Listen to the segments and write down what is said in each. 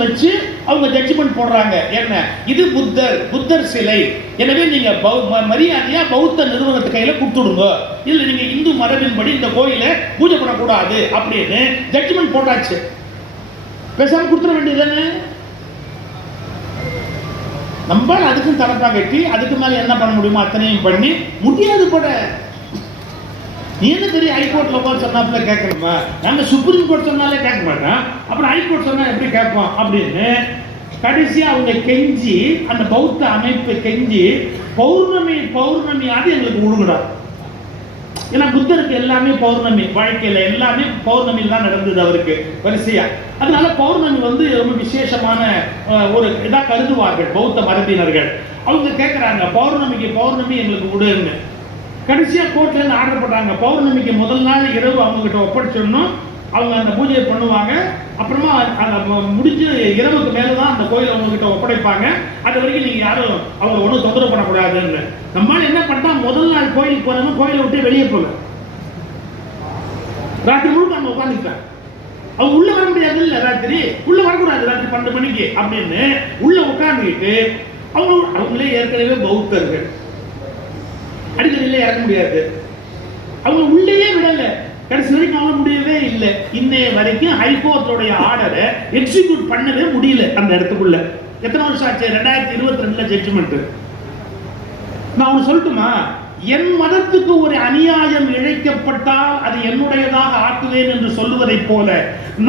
வச்சு அவங்க ஜட்ஜ்மெண்ட் போடுறாங்க. என்ன இது புத்தர் சிலை, எனவே நீங்க மரியாதையா பௌத்த நிறுவனத்து கையில கொடுத்துடுங்க, இல்ல நீங்க இந்து மரபின்படி இந்த கோயில பூஜை பண்ணக்கூடாது அப்படின்னு ஜட்ஜ்மெண்ட் போட்டாச்சு. பேசாம கொடுத்துட வேண்டியதானே? நம்மளால அதுக்கும் தரப்பா கட்டி அதுக்கு மேல என்ன பண்ண முடியுமோ அத்தனையும் பண்ணி முடியாது கூட. நீ என்ன தெரியும் ஹைகோர்ட்ல போய் சொன்னாப்புல கேட்கணுமா? நாங்க சுப்ரீம் கோர்ட் சொன்னாலே கேட்க மாட்டோம், அப்புறம் ஹைகோர்ட் சொன்னா எப்படி கேட்போம் அப்படின்னு கடைசியா அவங்க கெஞ்சி, அந்த பௌத்த அமைப்பு கெஞ்சி பௌர்ணமியாவது எங்களுக்கு விடுங்கடா. ஏன்னா புத்தருக்கு எல்லாமே பௌர்ணமி, வாழ்க்கையில எல்லாமே பௌர்ணமியில் தான் நடந்தது அவருக்கு வரிசையா. அதனால பௌர்ணமி ரொம்ப விசேஷமான ஒரு இதா கருதுவார்கள் பௌத்த மரபினர்கள். அவங்க கேட்கிறாங்க பௌர்ணமி எங்களுக்கு விடுன்னு. கடைசியா கோர்ட்ல இருந்து ஆர்டர் போட்டாங்க, பௌர்ணமிக்கு முதல் நாள் இரவு அவங்க கிட்ட ஒப்படைச்சிடணும், அவங்க அந்த பூஜையை பண்ணுவாங்க, அப்புறமா முடிஞ்சு இரவுக்கு மேலதான் அந்த கோயிலை அவங்க கிட்ட ஒப்படைப்பாங்க, அது வரைக்கும் நீங்க யாரும் அவங்க ஒன்றும் தொந்தரவு பண்ணக்கூடாதுன்னு. நம்மளால என்ன பண்ணா முதல் நாள் கோயிலுக்கு போறவங்க கோயிலை விட்டு வெளியே போல ராத்திரி முழுக்க அங்க உட்காந்துக்கிட்டாங்க. அவங்க உள்ள வர முடியாது, இல்ல ராத்திரி உள்ள வரக்கூடாது ராத்திரி 12 மணிக்கு அப்படின்னு உள்ள உட்காந்துக்கிட்டு அவங்களே ஏற்கனவே பௌத்தர்கள் அடிக்கடியில் இறக்க முடியாது, அவங்க உள்ளேயே விடல. கடைசி வரைக்கும் அவங்க முடியவே இல்லை. இன்னைய வரைக்கும் ஹைகோர்ட்டோடைய ஆர்டரை எக்ஸிக்யூட் பண்ணவே முடியல அந்த இடத்துக்குள்ள. எத்தனை வருஷம் ஆச்சு? 2022 ஜட்ஜ்மெண்ட். நான் ஒன்று சொல்லட்டுமா? என் மதத்துக்கு ஒரு அநியாயம் இழைக்கப்பட்டால் அது என்னுடையதாக ஆக்குவேன் என்று சொல்லுவதை போல,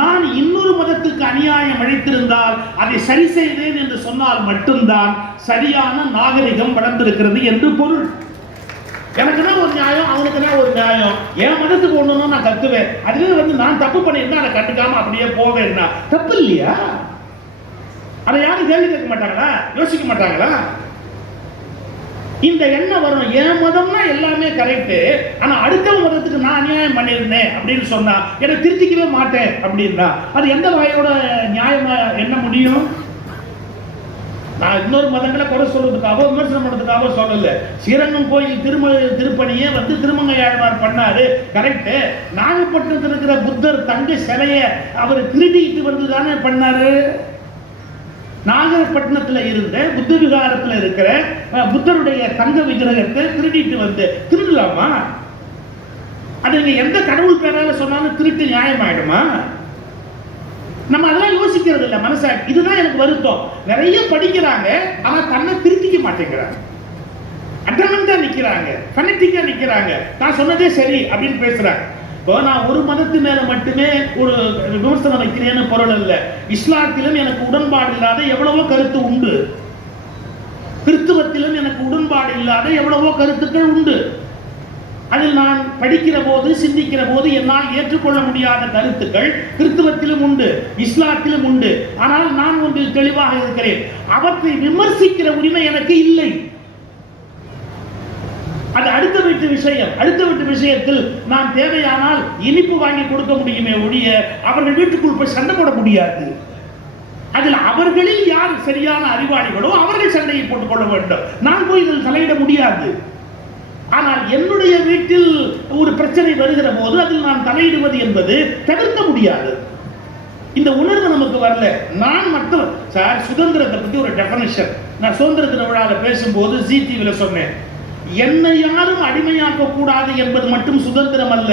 நான் இன்னொரு மதத்துக்கு அநியாயம் இழைத்திருந்தால் அதை சரி செய்வேன் என்று சொன்னால் மட்டும்தான் சரியான நாகரிகம் வளர்ந்திருக்கிறது என்று பொருள். எனக்குன்னா ஒரு நியாயம், அவனுக்குன்னா ஒரு நியாயம். என் மதத்துக்கு ஒண்ணுன்னா நான் கத்துவேன். அதுவே நான் தப்பு பண்ணியிருந்தா அதை கண்டுக்காம அப்படியே போவேன்னா தப்பு இல்லையா? அதை யாரும் கேள்வி கேட்க மாட்டாங்களா? யோசிக்க மாட்டாங்களா? இந்த எண்ணம் வரும், என் மதம்னா எல்லாமே கரெக்ட், ஆனா அடுத்த மதத்துக்கு நான் அநியாயம் பண்ணியிருந்தேன் அப்படின்னு சொன்னா என்னை திருத்திக்கவே மாட்டேன் அப்படின்னா அது எந்த வகையோட நியாயமா என்ன முடியும்? நான் இன்னொரு மதங்களை குறை சொல்றதுக்காக விமர்சனம் பண்றதுக்காக சொல்லல. ஸ்ரீரங்கம் கோயில் திருப்பணியை திருமங்கையாழ்வார் பண்ணாரு, கரெக்ட். நாகப்பட்டினத்தில் இருக்கிற புத்தர் தங்க சிலைய அவர் திருடிட்டு வந்துதானே பண்ணாரு. நாகப்பட்டினத்தில் இருந்த புத்த விகாரத்தில் இருக்கிற புத்தருடைய தங்க விக்கிரகத்தை திருடிட்டு வந்து திருடலாமா? அது எந்த கடவுள் பேரால சொன்னாலும் திருட்டு நியாயமாயிடுமா? நம்ம அதெல்லாம் யோசிக்கிறது இல்லை மனசாட்சி. இதுதான் எனக்கு வருத்தம். நிறைய படிக்கிறாங்க, ஆனா தன்னை திருத்திக்க மாட்டேங்கிறாங்க, அட்ரமெண்டா நிக்கிறாங்க, ஃபனட்டிக்கா நிக்கிறாங்க, நான் சொன்னதே சரி அப்படின்னு பேசுறாங்க. இப்போ நான் ஒரு மதத்து மேல மட்டுமே ஒரு விமர்சனம் வைக்கிறேன்னு பொருள் அல்ல. இஸ்லாத்திலும் எனக்கு உடன்பாடு இல்லாத எவ்வளவோ கருத்து உண்டு, கிறிஸ்துவத்திலும் எனக்கு உடன்பாடு இல்லாத எவ்வளவோ கருத்துக்கள் உண்டு. அதில் நான் படிக்கிற போது சிந்திக்கிற போது என்னால் ஏற்றுக்கொள்ள முடியாத கருத்துக்கள் கிறிஸ்துவத்திலும் உண்டு, இஸ்லாத்திலும் உண்டு. ஆனால் நான் ஒன்றில் தெளிவாக இருக்கிறேன், அவற்றை விமர்சிக்கிற உரிமை எனக்கு இல்லை. அது அடுத்த வீட்டு விஷயம். அடுத்த வீட்டு விஷயத்தில் நான் தேவையானால் இனிப்பு வாங்கி கொடுக்க முடியுமே ஒழிய அவர்கள் வீட்டுக்குள் போய் சண்டை போட முடியாது. அதில் அவர்களில் யார் சரியான அறிவாளிகளோ அவர்கள் சண்டையை போட்டுக் கொள்ள வேண்டும். நான் போய் இதில் தலையிட முடியாது. ஆனால் என்னுடைய வீட்டில் ஒரு பிரச்சனை வருகிற போது அதில் நான் தலையிடுவது என்பது தவிர்க்க முடியாது. இந்த உணர்வு நமக்கு வரல. நான் மட்டும் சார் சுதந்திரத்தை பத்தி ஒரு டெஃபனிஷன் நான் சுதந்திர தின விழாவில் பேசும்போது ஜி டிவில சொன்னேன். என்னை யாரும் அடிமையாக்க கூடாது என்பது மட்டும் சுதந்திரம் அல்ல,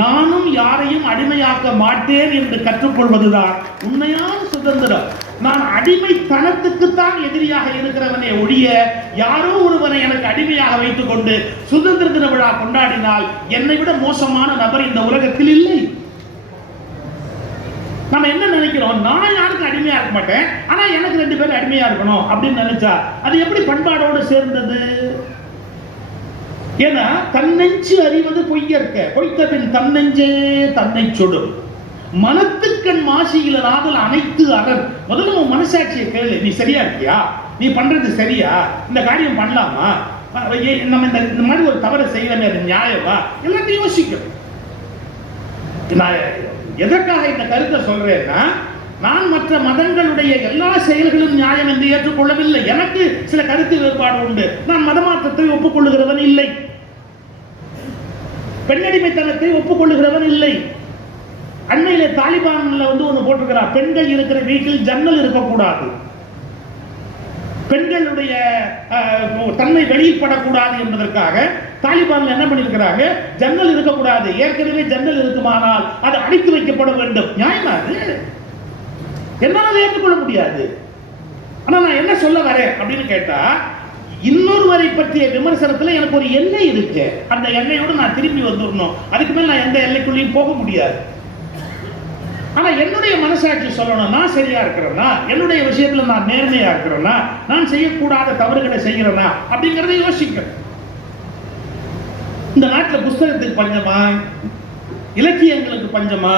நானும் யாரையும் அடிமையாக்க மாட்டேன் என்று கற்றுக்கொள்வதுதான் உண்மையான சுதந்திரம். நான் அடிமைத்தனத்துக்குத்தான் எதிரியாக இருக்கிறவனே ஒழிய யாரோ ஒருவனை எனக்கு அடிமையாக வைத்துக் கொண்டு சுதந்திர தின விழா கொண்டாடினால் என்னை விட மோசமான நபர் இந்த உலகத்தில் இல்லை. நம்ம என்ன நினைக்கிறோம், நான் யாருக்கு அடிமையா இருக்க மாட்டேன், ஆனா எனக்கு 2 பேர் அடிமையா இருக்கணும் அப்படின்னு நினைச்சா அது எப்படி பண்பாடோடு சேர்ந்தது? ஏன்னா தன்னெஞ்சு அறிவது பொய்யற்க, பொய்த்தபின் தன்னெஞ்சே தன்னை சொடும். மனத்துக்கண் மாசியில நாதல் அனைத்து அரண். முதல்ல உன் மனசாட்சியை கேளு, நீ சரியா இருக்கியா, நீ பண்றது சரியா, இந்த காரியம் பண்ணலாமா, நம்ம இந்த மாதிரி ஒரு தவறை செய்யறமே அது நியாயமா, எல்லாத்தையும் யோசிக்கணும். நான் எதற்காக இந்த கருத்தை சொல்றேன்னா, நான் மற்ற மதங்களுடைய எல்லா செயல்களும் நியாயம் என்று ஏற்றுக்கொள்ளவில்லை. எனக்கு சில கருத்து வேறுபாடு உண்டு. நான் மதமாற்றத்தை ஒப்புக்கொள்ளுகிறவன் இல்லை, பெண்ணடிமைத்தனத்தை ஒப்புக்கொள்ளுகிறவன் இல்லை. அண்மையிலே தாலிபான்ல ஒன்று போட்டிருக்கிறார், பெண்கள் இருக்கிற வீட்டில் ஜன்னல் இருக்கக்கூடாது, பெண்களுடைய தன்மை வெளியிடப்படக்கூடாது என்பதற்காக தாலிபான்ல என்ன பண்ணிருக்கிறாங்க, ஜன்னல் இருக்கக்கூடாது, ஏற்கனவே ஜன்னல் இருக்குமானால் அது அடைத்து வைக்கப்பட வேண்டும். நியாயமா அது? என்னால ஏற்றுக்கொள்ள முடியாது. ஆனா நான் என்ன சொல்ல வரேன் அப்படின்னு கேட்டா, இன்னொருவரை பற்றிய விமர்சனத்துல எனக்கு ஒரு எல்லை இருக்கு, அந்த எல்லையோடு நான் திரும்பி வந்துடணும், அதுக்கு மேல நான் எந்த எல்லைக்குள்ளேயும் போக முடியாது. ஆனா என்னுடைய மனசாட்சி சொல்லணும், நான் சரியா இருக்கிறேன்னா, என்னுடைய விஷயத்துல நான் நேர்மையா இருக்கிறேன்னா, நான் செய்யக்கூடாத தவறுகளை செய்கிறேன்னா அப்படிங்கறத யோசிக்கிறேன். இந்த நாட்டில் புஸ்தகத்துக்கு பஞ்சமா, இலக்கியங்களுக்கு பஞ்சமா,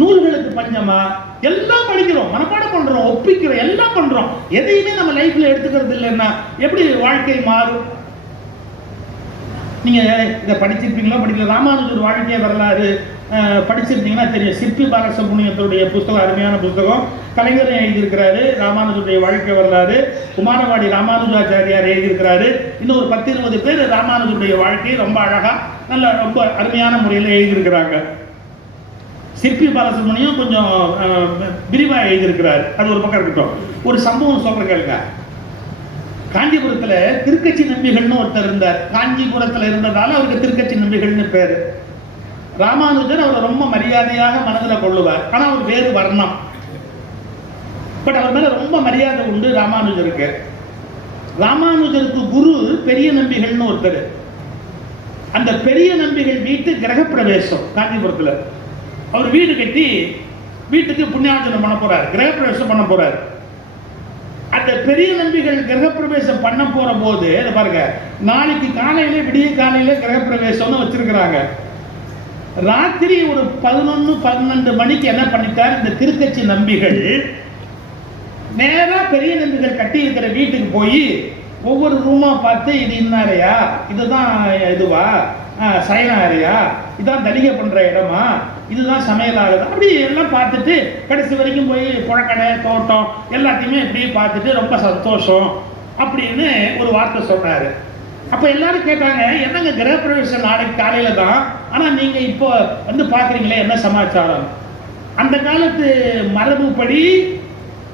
நூல்களுக்கு பஞ்சமா? எல்லாம் படிக்கிறோம், மனப்பாடம் பண்றோம், ஒப்பிக்கிறோம், எல்லாம் பண்றோம், எதையுமே நம்ம லைஃப்ல எடுத்துக்கிறது இல்லைன்னா எப்படி வாழ்க்கை மாறும்? நீங்க இதை படிச்சிருப்பீங்களா படிக்கல? ராமானுஜர் வாழ்க்கை வரலாறு படிச்சிருந்தீங்கன்னா தெரியும். சிற்பி பாலசுப்ரமணியத்துடைய புத்தகம் அருமையான புத்தகம், கலைஞரும் எழுதியிருக்கிறாரு. ராமானுஜருடைய வாழ்க்கை வரலாறு குமாரவாடி ராமானுஜாச்சாரியார் எழுதியிருக்கிறாரு. இன்னும் ஒரு 10-20 பேர் ராமானுஜருடைய வாழ்க்கையை ரொம்ப அழகா நல்ல ரொம்ப அருமையான முறையில் எழுதியிருக்கிறாங்க. சிற்பி பாலசுப்ரமணியம் கொஞ்சம் விரிவா எழுதியிருக்கிறார். அது ஒரு பக்கம் இருக்கட்டும். ஒரு சம்பவம் சொல்ற கேளுங்க. காஞ்சிபுரத்துல திருக்கட்சி நம்பிகள்னு ஒருத்தர் இருந்தார். காஞ்சிபுரத்துல இருந்ததால அவருக்கு திருக்கட்சி நம்பிகள்னு பேரு. ராமானுஜர் அவரை ரொம்ப மரியாதையாக மனதில் கொள்ளுவார். ஆனா அவர் வேறு வர்ணம். பட் அவர் மேல ரொம்ப மரியாதை உண்டு ராமானுஜருக்கு. ராமானுஜருக்கு குரு பெரிய நம்பிகள்னு ஒருத்தர். அந்த பெரிய நம்பிகள் வீட்டு கிரகப்பிரவேசம் காஞ்சிபுரத்துல. அவர் வீடு கட்டி வீட்டுக்கு புண்ணியார்ஜனம் பண்ண போறார், கிரகப்பிரவேசம் பண்ண போறார். அந்த பெரிய நம்பிகள் கிரகப்பிரவேசம் பண்ண போற போது பாருங்க, நாளைக்கு காலையில விடிய காலையில கிரகப்பிரவேசம்னு வச்சிருக்கிறாங்க. ராத்திரி ஒரு 11-12 மணிக்கு என்ன பண்ணிட்டார் இந்த திருக்கட்சி நம்பிகள், நேரா பெரிய நம்பிகள் கட்டி இருக்கிற வீட்டுக்கு போய் ஒவ்வொரு ரூமா பார்த்து, இது இன்னாரையா, இதுதான் இதுவா சயன அறையா, இதான் தலிகை பண்ற இடமா, இதுதான் சமையல் ஆகுது, அப்படி எல்லாம் பார்த்துட்டு கடைசி வரைக்கும் போய் புழக்கடை தோட்டம் எல்லாத்தையுமே இப்படியே பார்த்துட்டு ரொம்ப சந்தோஷம் அப்படின்னு ஒரு வார்த்தை சொன்னாரு. அப்ப எல்லாரும் கேட்டாங்க, என்னங்க கிரகப்பிரவேசம் நாளைக்கு காலையில தான், ஆனா நீங்க இப்போ வந்து பாக்குறீங்களே என்ன சமாச்சாரம்? அந்த காலத்து மரபுப்படி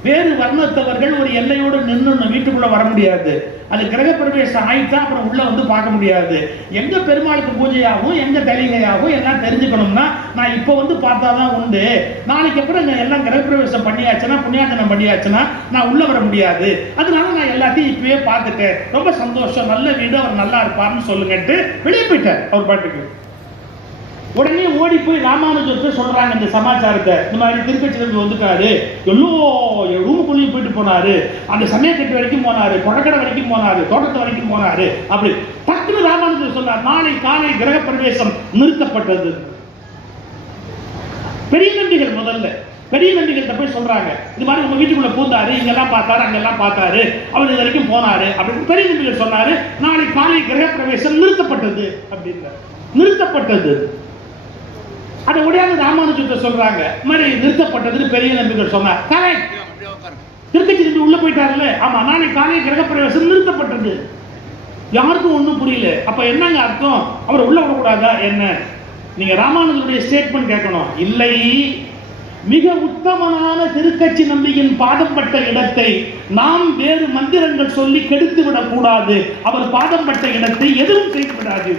வேறு வர்ணத்தவர்கள் ஒரு எல்லையோடு நின்று வீட்டுக்குள்ள வர முடியாது. அது கிரகப்பிரவேசம் ஆயிட்டா அப்புறம் உள்ள வந்து பார்க்க முடியாது. எங்க பெருமாளுக்கு பூஜையாகும், எங்க தலிகையாகும் எல்லாம் தெரிஞ்சுக்கணும்னா நான் இப்போ வந்து பார்த்தாதான் உண்டு. நாளைக்கு அப்புறம் எல்லாம் கிரகப்பிரவேசம் பண்ணியாச்சுன்னா, புண்ணியார்ஜனம் பண்ணியாச்சுன்னா நான் உள்ள வர முடியாது. அதனால நான் எல்லாத்தையும் இப்பவே பார்த்துட்டேன், ரொம்ப சந்தோஷம், நல்ல வீடு, அவர் நல்லா இருப்பார்னு சொல்லுங்கன்ட்டு வெளியே போயிட்டார் அவர் பாட்டுக்கு. உடனே ஓடி போய் ராமானுஜருக்கு சொல்றாங்க இந்த சமாச்சாரத்தை, இந்த மாதிரி திருக்கட்சி வந்துட்டாரு, எல்லாம் ரூமுக்குள்ளேயும் போயிட்டு போனாரு, அந்த சமயக்கட்டு வரைக்கும் போனாரு, கொடக்கடை வரைக்கும் போனாரு, தோட்டத்து வரைக்கும் போனாரு. அப்படி டக்குனு ராமானுஜர் சொன்னார், நாளை காலை கிரகப்பிரவேசம் நிறுத்தப்பட்டது. பெரிய நம்பிகள் முதல்ல பெரிய நம்பிகள்கிட்ட போய் சொல்றாங்க, இது மாதிரி உங்க வீட்டுக்குள்ள பூந்தாரு, இங்கெல்லாம் பார்த்தாரு, அங்கெல்லாம் பார்த்தாரு, அவர் இது வரைக்கும் போனாரு அப்படின்னு பெரிய நம்பிகள் சொன்னாரு. நாளை காலை கிரகப்பிரவேசம் நிறுத்தப்பட்டது அப்படின்னு. நிறுத்தப்பட்டது. அதை உடையாத ராமானுஜத்தை சொல்றாங்க, மாதிரி நிறுத்தப்பட்டதுன்னு பெரிய நம்பிகள் சொன்னார். திருக்கட்சி நம்பி உள்ள போயிட்டாருல்ல, ஆமா, நாளை காலை கிரகப்பிரவேசம் நிறுத்தப்பட்டது. யாருக்கும் ஒன்றும் புரியல. அப்ப என்னங்க அர்த்தம்? அவர் உள்ள விடக்கூடாதா என்ன? நீங்க ராமானுஜருடைய ஸ்டேட்மெண்ட் கேட்கணும். இல்லை, மிக உத்தமனான திருக்கட்சி நம்பியின் பாதம் பட்ட இடத்தை நாம் வேறு மந்திரங்கள் சொல்லி கெடுத்து விடக்கூடாது. அவர் பாதம் பட்ட இடத்தை எதுவும் செய்து விடாது.